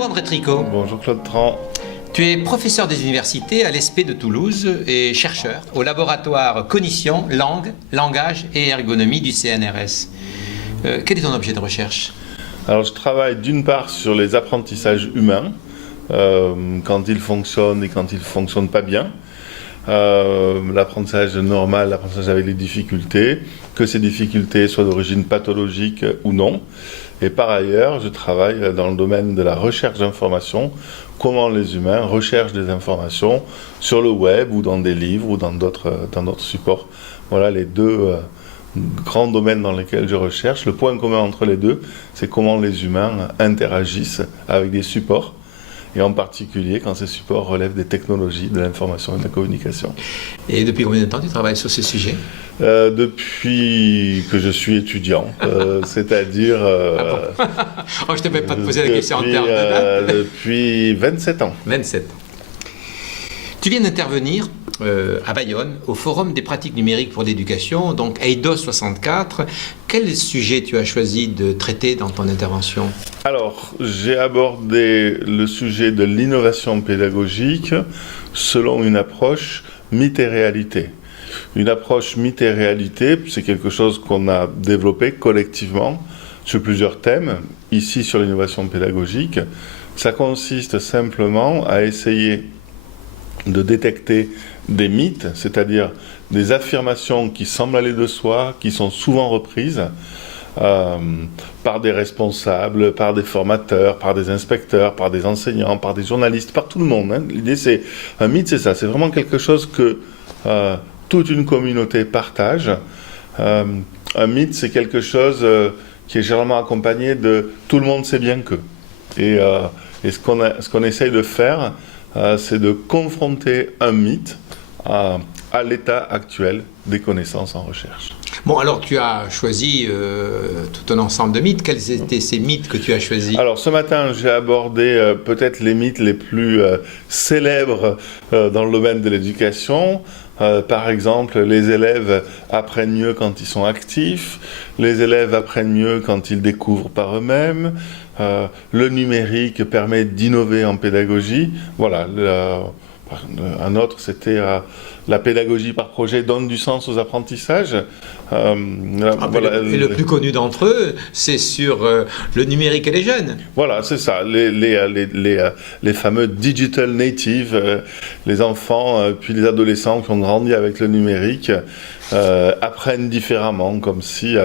Bonjour André Tricot. Bonjour Claude Tran. Tu es professeur des universités à l'ESP de Toulouse et chercheur au laboratoire Cognition, Langue, Langage et Ergonomie du CNRS. Quel est ton objet de recherche? Alors je travaille d'une part sur les apprentissages humains, quand ils fonctionnent et quand ils ne fonctionnent pas bien. L'apprentissage normal, l'apprentissage avec les difficultés, que ces difficultés soient d'origine pathologique ou non. Et par ailleurs, je travaille dans le domaine de la recherche d'informations, comment les humains recherchent des informations sur le web ou dans des livres ou dans d'autres supports. Voilà les deux grands domaines dans lesquels je recherche. Le point commun entre les deux, c'est comment les humains interagissent avec des supports, et en particulier quand ces supports relèvent des technologies, de l'information et de la communication. Et depuis combien de temps tu travailles sur ce sujet? Depuis que je suis étudiant, c'est-à-dire... Oh, je ne t'avais pas poser la question en termes de date. Depuis 27 ans. 27. Tu viens d'intervenir à Bayonne, au Forum des pratiques numériques pour l'éducation, donc EIDOS 64. Quel sujet tu as choisi de traiter dans ton intervention? Alors, j'ai abordé le sujet de l'innovation pédagogique selon une approche mythe et réalité. Une approche mythe et réalité, c'est quelque chose qu'on a développé collectivement sur plusieurs thèmes, ici sur l'innovation pédagogique. Ça consiste simplement à essayer de détecter des mythes, c'est-à-dire des affirmations qui semblent aller de soi, qui sont souvent reprises par des responsables, par des formateurs, par des inspecteurs, par des enseignants, par des journalistes, par tout le monde. Hein. L'idée, c'est un mythe, c'est ça, c'est vraiment quelque chose que toute une communauté partage. Un mythe, c'est quelque chose qui est généralement accompagné de « tout le monde sait bien que ». Et ce qu'on essaye de faire, c'est de confronter un mythe à l'état actuel des connaissances en recherche. Bon, alors tu as choisi tout un ensemble de mythes. Quels étaient ces mythes que tu as choisis? Alors ce matin, j'ai abordé peut-être les mythes les plus célèbres dans le domaine de l'éducation. Par exemple, les élèves apprennent mieux quand ils sont actifs, les élèves apprennent mieux quand ils découvrent par eux-mêmes, le numérique permet d'innover en pédagogie. Voilà, un autre, c'était la pédagogie par projet donne du sens aux apprentissages. Voilà, et le plus connu d'entre eux, c'est sur le numérique et les jeunes. Voilà, c'est ça, les fameux digital natives, les enfants puis les adolescents qui ont grandi avec le numérique apprennent différemment, comme si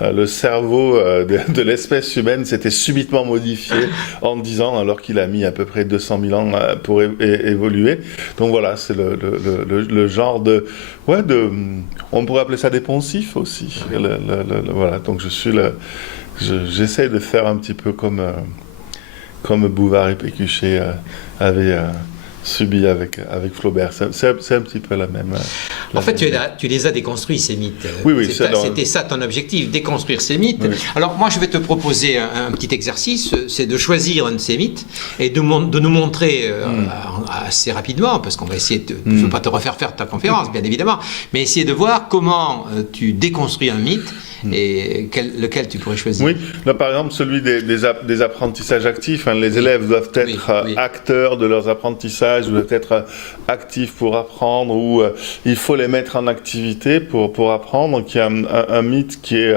le cerveau de l'espèce humaine s'était subitement modifié en 10 ans, alors qu'il a mis à peu près 200 000 ans pour évoluer. Donc voilà, c'est le genre on pourrait appeler ça des poncifs aussi. Voilà, donc j'essaie de faire un petit peu comme Bouvard et Pécuchet avaient subi avec Flaubert. C'est un petit peu la même... En fait, tu les as déconstruits, ces mythes. Oui, c'était ça ton objectif, déconstruire ces mythes. Oui. Alors moi, je vais te proposer un petit exercice, c'est de choisir un de ces mythes et de nous montrer assez rapidement, parce qu'on va essayer de... Je ne veux pas te refaire faire ta conférence, bien évidemment, mais essayer de voir comment tu déconstruis un mythe et lequel tu pourrais choisir. Oui, là par exemple celui des apprentissages actifs, hein, les élèves doivent être acteurs de leurs apprentissages, doivent être actifs pour apprendre, ou il faut les mettre en activité pour apprendre, qui est un mythe qui est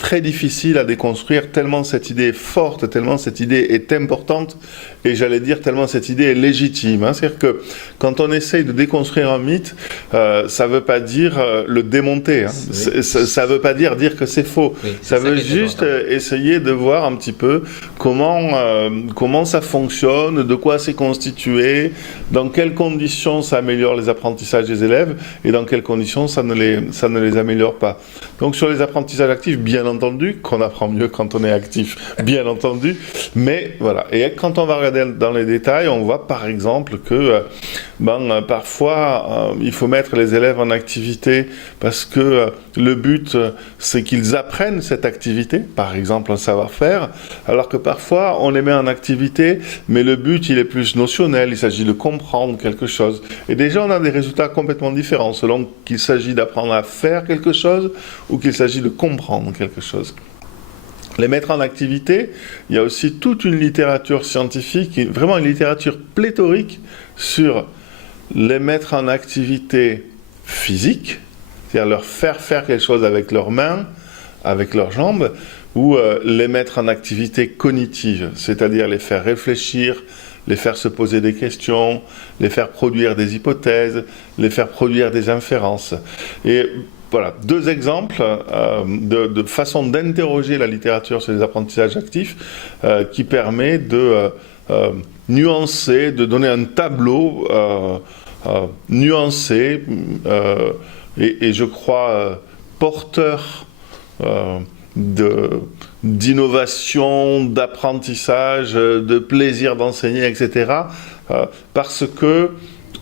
très difficile à déconstruire, tellement cette idée est forte, tellement cette idée est importante, et j'allais dire tellement cette idée est légitime. Hein. C'est-à-dire que quand on essaye de déconstruire un mythe, ça ne veut pas dire le démonter, hein. Ça ne veut pas dire que c'est faux. Oui, ça veut juste essayer de voir un petit peu comment ça fonctionne, de quoi c'est constitué, dans quelles conditions ça améliore les apprentissages des élèves et dans quelles conditions ça ne les améliore pas. Donc sur les apprentissages actifs, bien entendu, qu'on apprend mieux quand on est actif, bien entendu, mais voilà. Et quand on va regarder dans les détails, on voit par exemple que parfois il faut mettre les élèves en activité parce que le but c'est qu'ils apprennent cette activité, par exemple un savoir-faire, alors que parfois on les met en activité, mais le but il est plus notionnel, il s'agit de comprendre quelque chose. Et déjà on a des résultats complètement différents selon qu'il s'agit d'apprendre à faire quelque chose ou qu'il s'agit de comprendre quelque chose. Les mettre en activité, il y a aussi toute une littérature scientifique, vraiment une littérature pléthorique sur les mettre en activité physique, c'est-à-dire leur faire faire quelque chose avec leurs mains, avec leurs jambes, ou les mettre en activité cognitive, c'est-à-dire les faire réfléchir, les faire se poser des questions, les faire produire des hypothèses, les faire produire des inférences. Et voilà, 2 exemples de façon d'interroger la littérature sur les apprentissages actifs qui permet de nuancer, de donner un tableau nuancé et je crois porteur d'innovation, d'apprentissage, de plaisir d'enseigner, etc. Parce que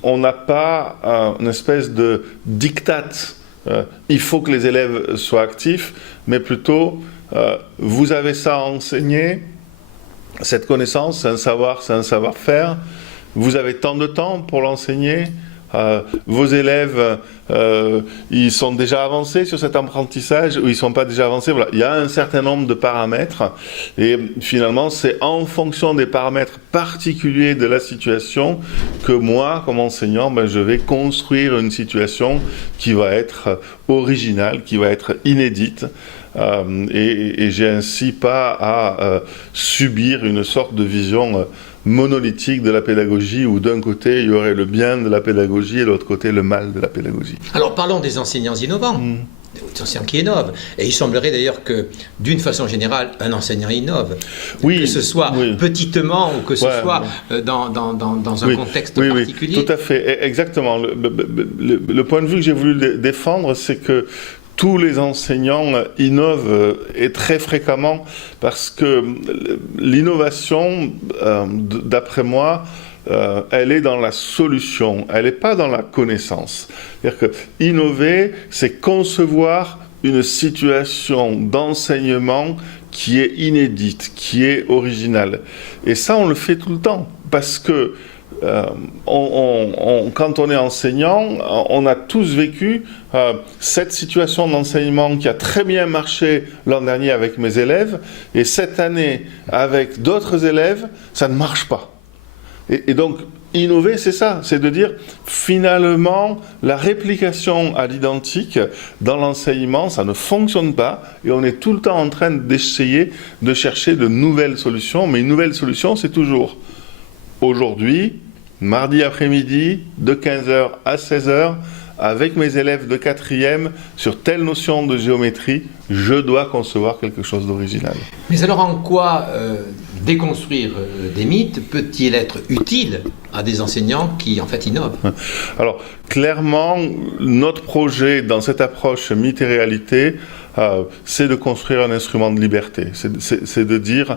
on n'a pas une espèce de diktat. Il faut que les élèves soient actifs, mais plutôt, vous avez ça à enseigner, cette connaissance, c'est un savoir, c'est un savoir-faire, vous avez tant de temps pour l'enseigner, vos élèves, ils sont déjà avancés sur cet apprentissage ou ils ne sont pas déjà avancés. Voilà. Il y a un certain nombre de paramètres et finalement c'est en fonction des paramètres particuliers de la situation que moi, comme enseignant, je vais construire une situation qui va être originale, qui va être inédite. Et j'ai ainsi pas à subir une sorte de vision monolithique de la pédagogie où d'un côté il y aurait le bien de la pédagogie et de l'autre côté le mal de la pédagogie. Alors parlons des enseignants innovants, des enseignants qui innovent. Et il semblerait d'ailleurs que d'une façon générale un enseignant innove, que ce soit petitement ou que ce soit dans un contexte particulier. Oui, tout à fait, exactement. Le point de vue que j'ai voulu défendre, c'est que tous les enseignants innovent et très fréquemment parce que l'innovation, d'après moi, elle est dans la solution, elle n'est pas dans la connaissance. C'est-à-dire que innover, c'est concevoir une situation d'enseignement qui est inédite, qui est originale. Et ça, on le fait tout le temps parce que quand on est enseignant, on a tous vécu cette situation d'enseignement qui a très bien marché l'an dernier avec mes élèves, et cette année, avec d'autres élèves, ça ne marche pas. Et donc, innover, c'est ça, c'est de dire, finalement, la réplication à l'identique dans l'enseignement, ça ne fonctionne pas, et on est tout le temps en train d'essayer de chercher de nouvelles solutions, mais une nouvelle solution, c'est toujours aujourd'hui, mardi après-midi, de 15h à 16h, avec mes élèves de 4e, sur telle notion de géométrie, je dois concevoir quelque chose d'original. Mais alors en quoi déconstruire des mythes peut-il être utile à des enseignants qui en fait innovent? Alors clairement, notre projet dans cette approche mythe et réalité, c'est de construire un instrument de liberté. C'est de dire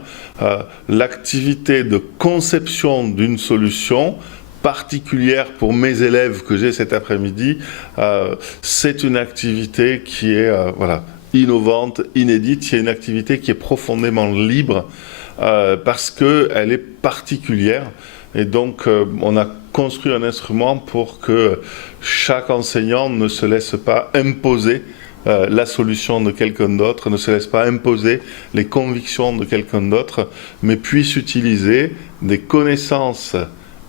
l'activité de conception d'une solution particulière pour mes élèves que j'ai cet après-midi, c'est une activité qui est innovante, inédite, c'est une activité qui est profondément libre parce qu'elle est particulière. Et donc, on a construit un instrument pour que chaque enseignant ne se laisse pas imposer la solution de quelqu'un d'autre, ne se laisse pas imposer les convictions de quelqu'un d'autre, mais puisse utiliser des connaissances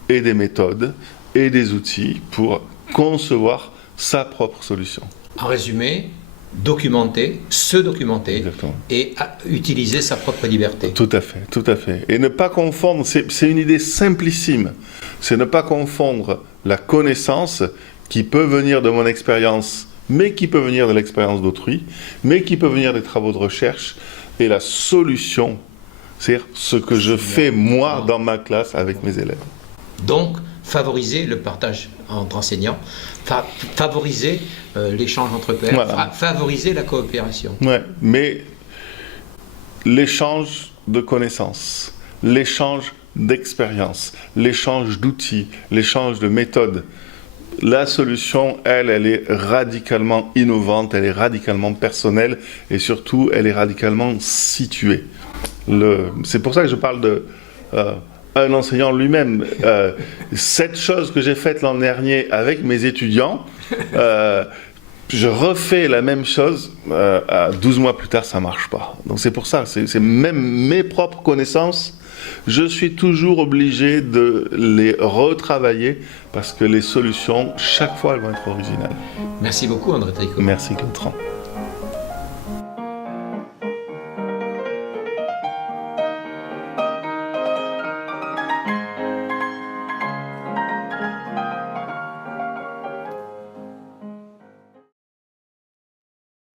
et des méthodes et des outils pour concevoir sa propre solution. En résumé, documenter, se documenter. Exactement. Et utiliser sa propre liberté. Tout à fait, tout à fait. Et ne pas confondre, c'est une idée simplissime, c'est ne pas confondre la connaissance qui peut venir de mon expérience, mais qui peut venir de l'expérience d'autrui, mais qui peut venir des travaux de recherche, et la solution, c'est-à-dire ce que je fais moi dans ma classe avec mes élèves. Donc, favoriser le partage entre enseignants, favoriser l'échange entre pairs, favoriser la coopération. Ouais, mais l'échange de connaissances, l'échange d'expériences, l'échange d'outils, l'échange de méthodes, la solution, elle est radicalement innovante, elle est radicalement personnelle et surtout, elle est radicalement située. C'est pour ça que je parle de un enseignant lui-même. Cette chose que j'ai faite l'an dernier avec mes étudiants, je refais la même chose, 12 mois plus tard, ça ne marche pas. Donc c'est pour ça, c'est même mes propres connaissances, je suis toujours obligé de les retravailler parce que les solutions, chaque fois, elles vont être originales. Merci beaucoup, André Tricot. Merci, Gontran.